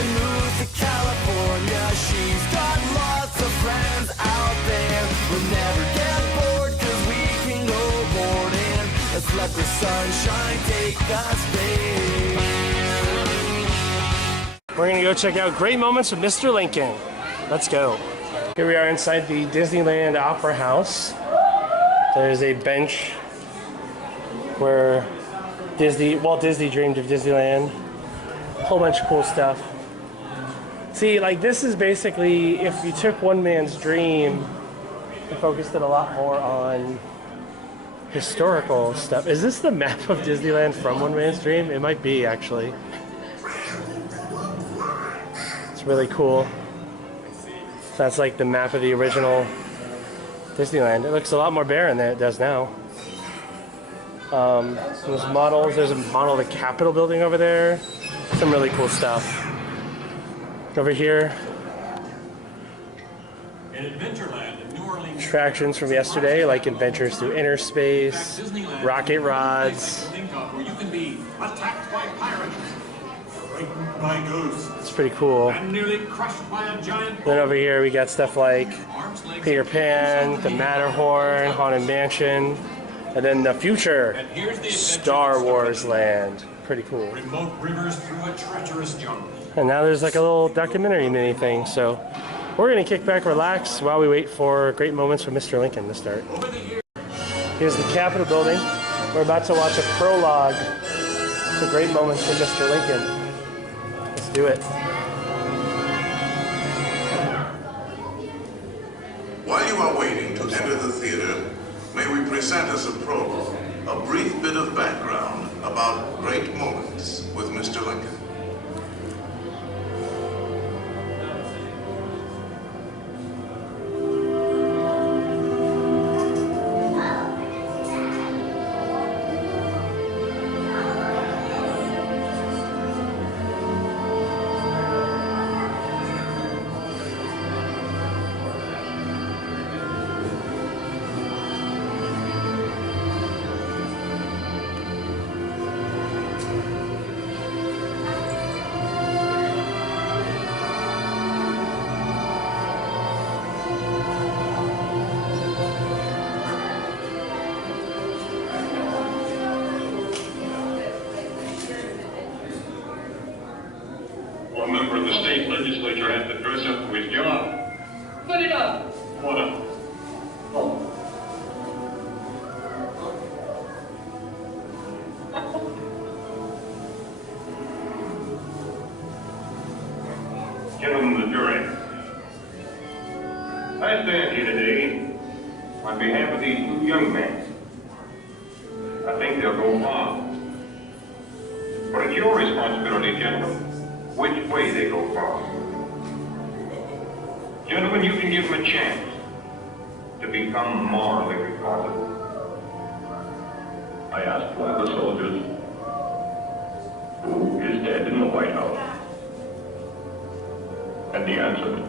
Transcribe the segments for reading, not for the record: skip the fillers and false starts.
then moved to California. She's got lots of friends out there. We'll never get bored, cause we can go boarding. Let's let the sunshine take us there. We're gonna go check out Great Moments with Mr. Lincoln. Let's go. Here we are inside the Disneyland Opera House. There's a bench where Walt Disney dreamed of Disneyland. A whole bunch of cool stuff. See, like this is basically, if you took one man's dream and focused it a lot more on historical stuff. Is this the map of Disneyland from one man's dream? It might be, actually. It's really cool. That's like the map of the original Disneyland. It looks a lot more barren than it does now. There's models. There's a model of the Capitol building over there. Some really cool stuff. Over here, in Adventureland in New Orleans, attractions from yesterday, like adventures through inner space, rocket rods. where you can be attacked by pirates, frightened by ghosts, It's pretty cool. and nearly crushed by a giant Then over here we got stuff like Peter Pan, the Matterhorn, Haunted Mansion, and then the future, And here's the Star Wars Land. Pretty cool. remote rivers through a treacherous jungle. And now there's like a little documentary mini thing, so we're gonna kick back, relax while we wait for Great Moments with Mr. Lincoln to start. Here's the Capitol building. We're about to watch a prologue to Great Moments with Mr. Lincoln. Let's do it. While you are waiting to enter the theater, may we present as a prologue a brief bit of background about Great Moments with Mr. Lincoln. One member of the state legislature has to dress up for his job. Put it up. What up? Gentlemen of the jury, I stand here today on behalf of these two young men. I think they'll go far. But it's your responsibility, gentlemen, which way they go far. Gentlemen, you can give them a chance to become morally responsible. I asked one of the soldiers, who is dead in the White House? And he answered,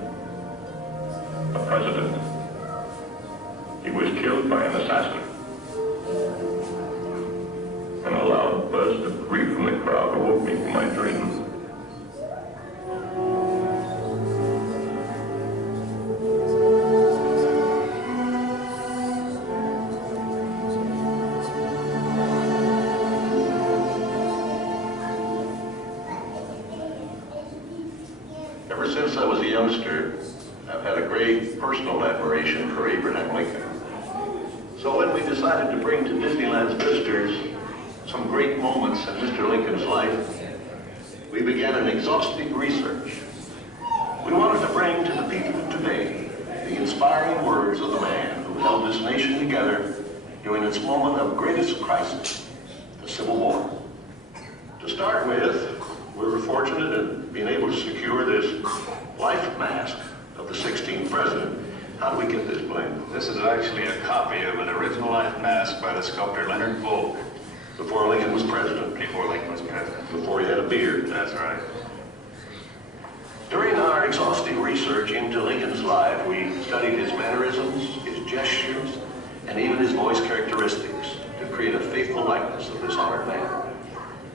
the president. He was killed by an assassin. And a loud burst of grief from the crowd awoke me from my dreams. Ever since I was a youngster, I've had a great personal admiration for Abraham Lincoln. So when we decided to bring to Disneyland's visitors some great moments in Mr. Lincoln's life, we began an exhaustive research. We wanted to bring to the people of today the inspiring words of the man who held this nation together during its moment of greatest crisis, the Civil War. To start with, we were fortunate in being able to secure this life mask of the 16th president. How do we get this, Blaine? This is actually a copy of an original life mask by the sculptor Leonard Volk. Before Lincoln was president. Before Lincoln was president. Before he had a beard. That's right. During our exhaustive research into Lincoln's life, we studied his mannerisms, his gestures, and even his voice characteristics to create a faithful likeness of this honored man.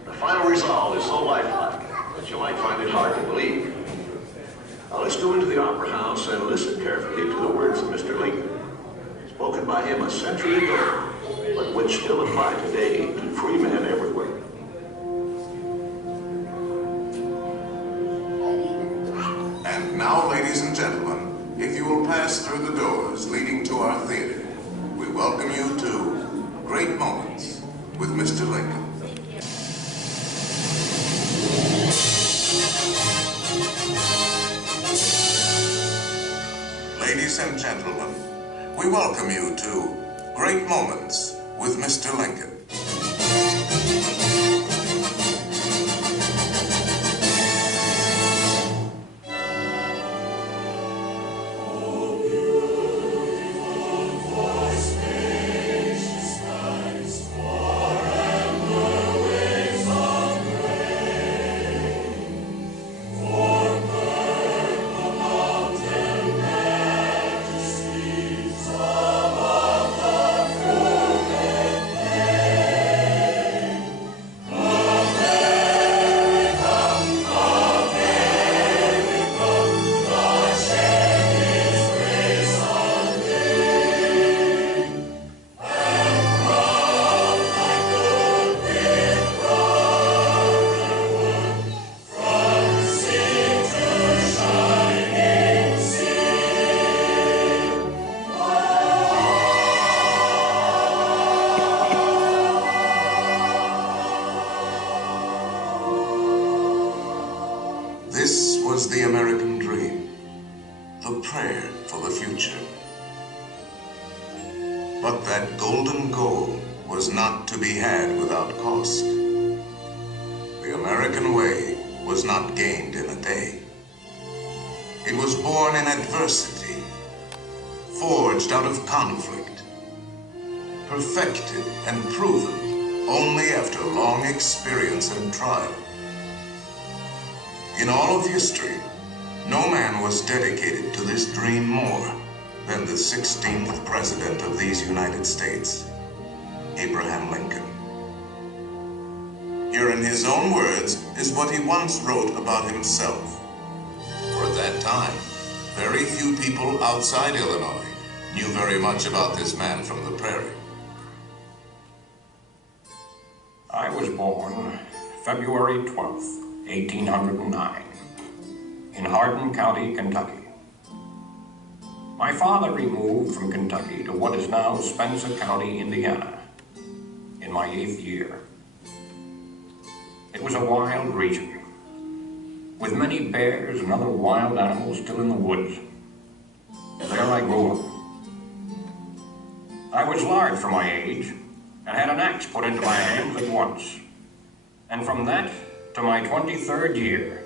The final result is so lifelike that but you might find it hard to believe. Now let's go into the Opera House and listen carefully to the words of Mr. Lincoln, spoken by him a century ago, but which still apply today to free men everywhere. And now, ladies and gentlemen, if you will pass through the doors leading to our theater, we welcome you to Great Moments with Mr. Lincoln. Ladies and gentlemen, we welcome you to Great Moments with Mr. Lincoln. This was the American dream, the prayer for the future. But that golden goal was not to be had without cost. The American way was not gained in a day. It was born in adversity, forged out of conflict, perfected and proven only after long experience and trial. In all of history, no man was dedicated to this dream more than the 16th President of these United States, Abraham Lincoln. Here in his own words is what he once wrote about himself. For at that time, very few people outside Illinois knew very much about this man from the prairie. I was born February 12th, 1809, in Hardin County, Kentucky. My father removed from Kentucky to what is now Spencer County, Indiana, in my 8th year. It was a wild region, with many bears and other wild animals still in the woods. There I grew up. I was large for my age, and had an axe put into my hands at once. And from that to my 23rd year,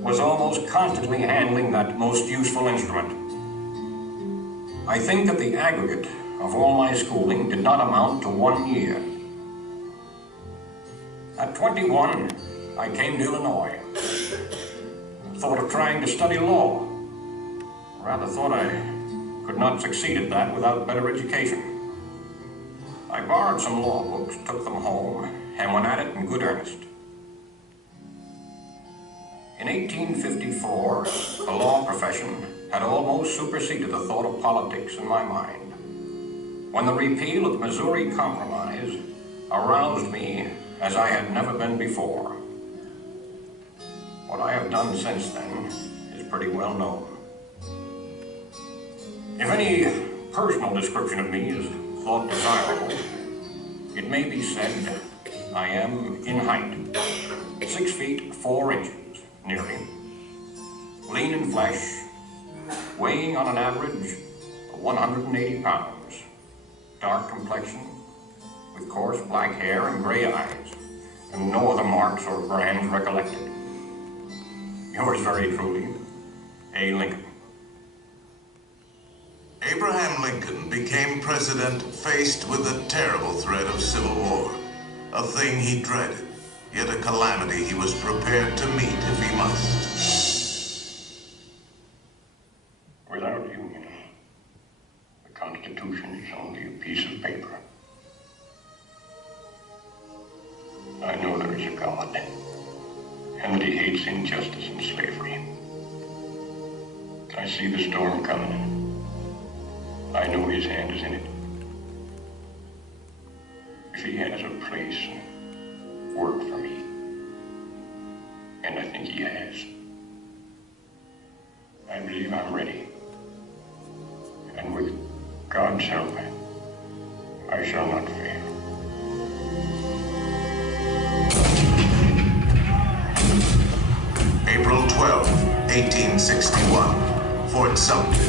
was almost constantly handling that most useful instrument. I think that the aggregate of all my schooling did not amount to 1 year. At 21, I came to Illinois. Thought of trying to study law. Rather thought I could not succeed at that without better education. I borrowed some law books, took them home, and went at it in good earnest. In 1854, the law profession had almost superseded the thought of politics in my mind, when the repeal of the Missouri Compromise aroused me as I had never been before. What I have done since then is pretty well known. If any personal description of me is thought desirable, it may be said I am in height, 6 feet 4 inches, nearly, lean in flesh, weighing on an average of 180 pounds, dark complexion, with coarse black hair and gray eyes, and no other marks or brands recollected. Yours very truly, A. Lincoln. Abraham Lincoln became president faced with the terrible threat of civil war, a thing he dreaded, yet a calamity he was prepared to meet if he must. Without union, the Constitution is only a piece of paper. I know there is a God, and that really hates injustice and slavery. I see the storm coming. I know his hand is in it. If he has a place, work for me. And I think he has. I believe I'm ready. And with God's help, I shall not fail. April 12, 1861, Fort Sumter.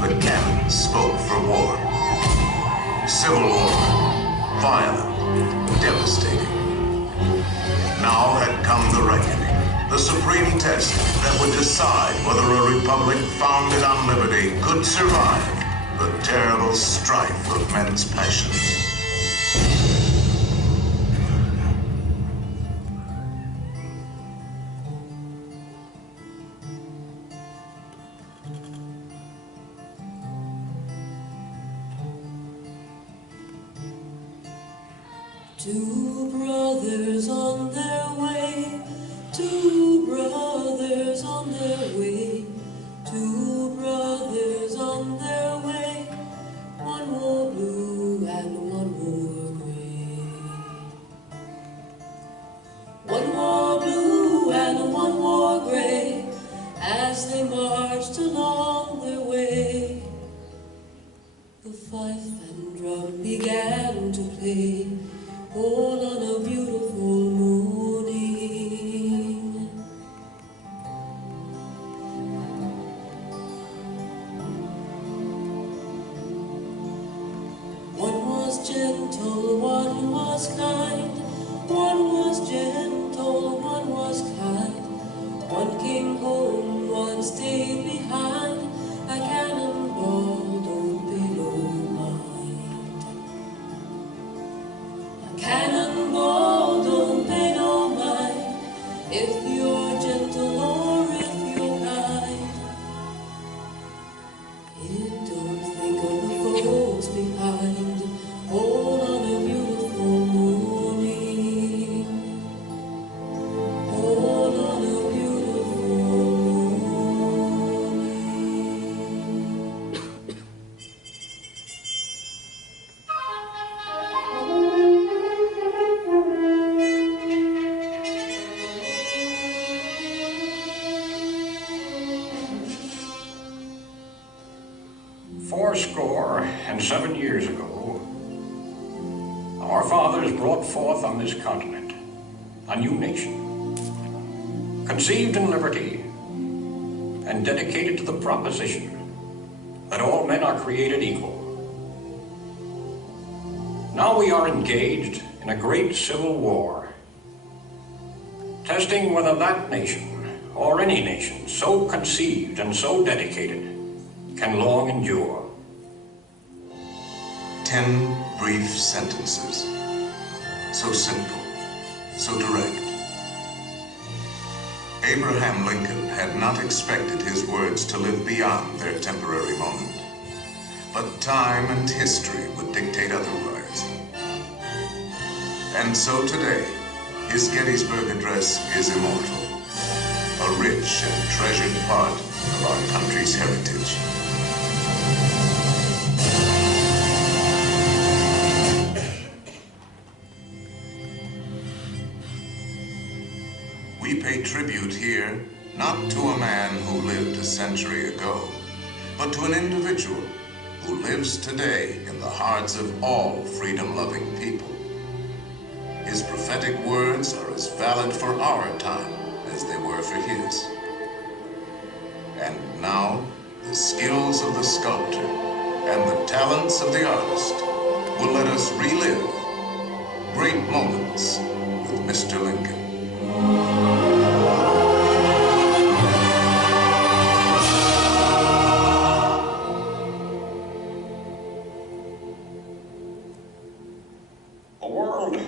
The cannon spoke for war. Civil war, violent, devastating. Now had come the reckoning, the supreme test that would decide whether a republic founded on liberty could survive the terrible strife of men's passions. Two brothers on their way, two brothers on their way, two brothers on their way, one wore blue and one wore gray. One wore blue and one wore gray, as they marched along their way. The fife and drum began to play, all on a beautiful morning. One was gentle, one was kind. One was gentle, one was kind. One came home, one stayed behind. A cannonball, don't pay no mind. Cannonball, don't pay no mind, if you're gentle or if you're kind. It don't think of the folks behind, all on a beautiful morning, all on a beautiful morning. 87 years ago, our fathers brought forth on this continent a new nation, conceived in liberty and dedicated to the proposition that all men are created equal. Now we are engaged in a great civil war, testing whether that nation, or any nation so conceived and so dedicated, can long endure. 10 brief sentences, so simple, so direct. Abraham Lincoln had not expected his words to live beyond their temporary moment, but time and history would dictate otherwise. And so today, his Gettysburg Address is immortal, a rich and treasured part of our country's heritage. We pay tribute here not to a man who lived a century ago, but to an individual who lives today in the hearts of all freedom-loving people. His prophetic words are as valid for our time as they were for his. And now, the skills of the sculptor and the talents of the artist will let us relive great moments with Mr. Lincoln. The world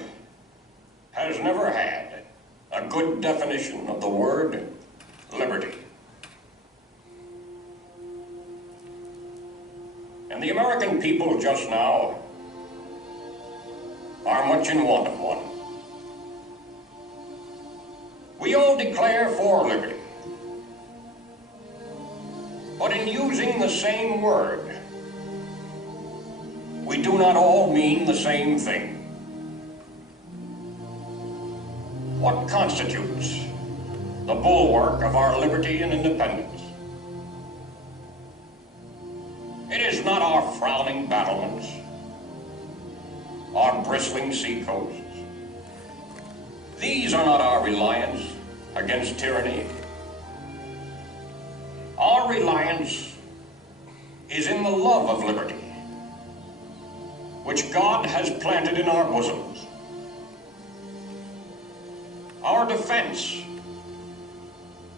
has never had a good definition of the word liberty. And the American people just now are much in want of one. We We all declare for liberty. But in using the same word, we do not all mean the same thing. What constitutes the bulwark of our liberty and independence? It is not our frowning battlements, our bristling seacoasts. These are not our reliance against tyranny. Our reliance is in the love of liberty, which God has planted in our bosoms. Our defense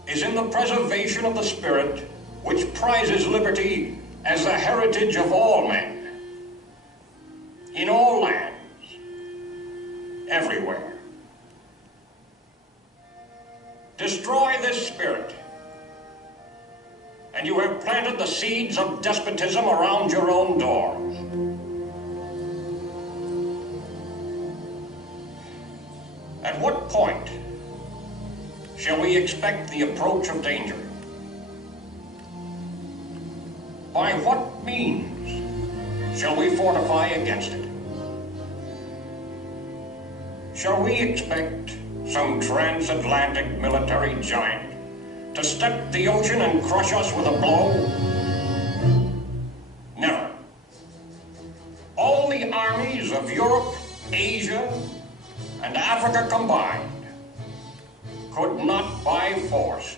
is in the preservation of the spirit which prizes liberty as the heritage of all men, in all lands, everywhere. Destroy this spirit, and you have planted the seeds of despotism around your own doors. At what point shall we expect the approach of danger? By what means shall we fortify against it? Shall we expect some transatlantic military giant to step the ocean and crush us with a blow? Never. All the armies of Europe, Asia, and Africa combined could not by force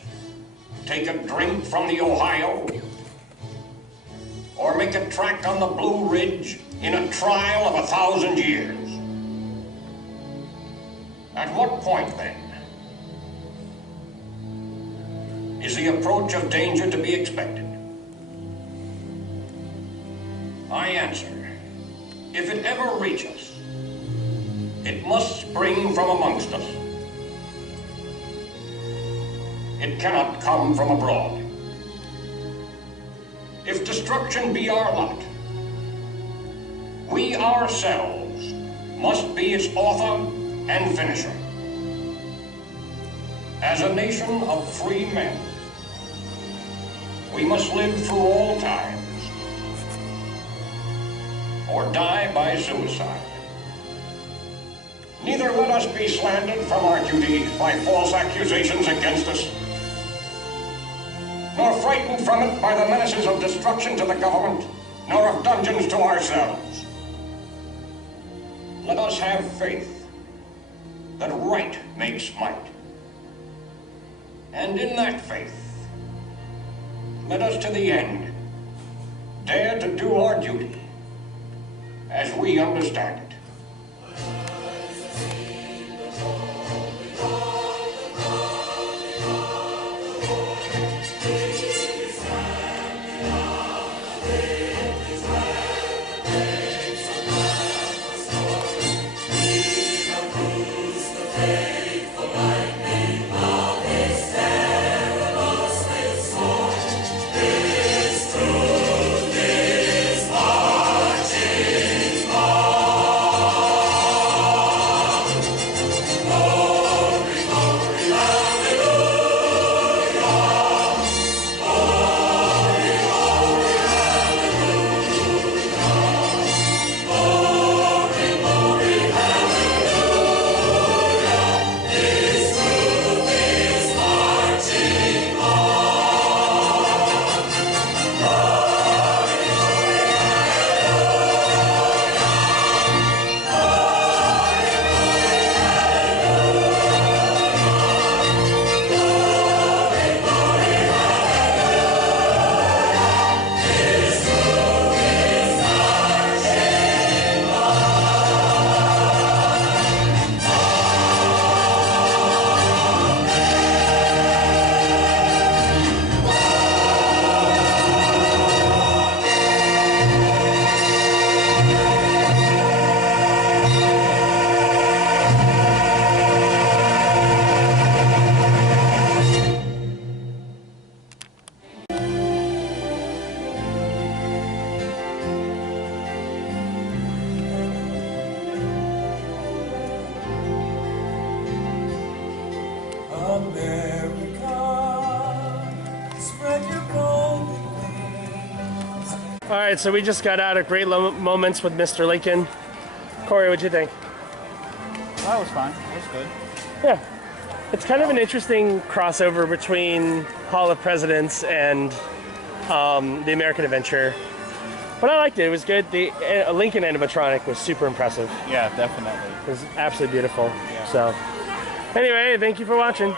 take a drink from the Ohio or make a track on the Blue Ridge in a trial of 1,000 years. At what point, then, is the approach of danger to be expected? I answer, if it ever reach us, it must spring from amongst us. It cannot come from abroad. If destruction be our lot, we ourselves must be its author and finisher. As a nation of free men, we must live through all times, or die by suicide. Neither let us be slandered from our duty by false accusations against us, nor frightened from it by the menaces of destruction to the government, nor of dungeons to ourselves. Let us have faith that right makes might. And in that faith, let us to the end dare to do our duty as we understand it. spread your golden All right, so we just got out of great moments with Mr. Lincoln. Corey, what'd you think? That was fine. That was good. Yeah. It's kind of an interesting crossover between Hall of Presidents and the American Adventure. But I liked it. It was good. The Lincoln animatronic was super impressive. Yeah, definitely. It was absolutely beautiful. Yeah. So, anyway, thank you for watching.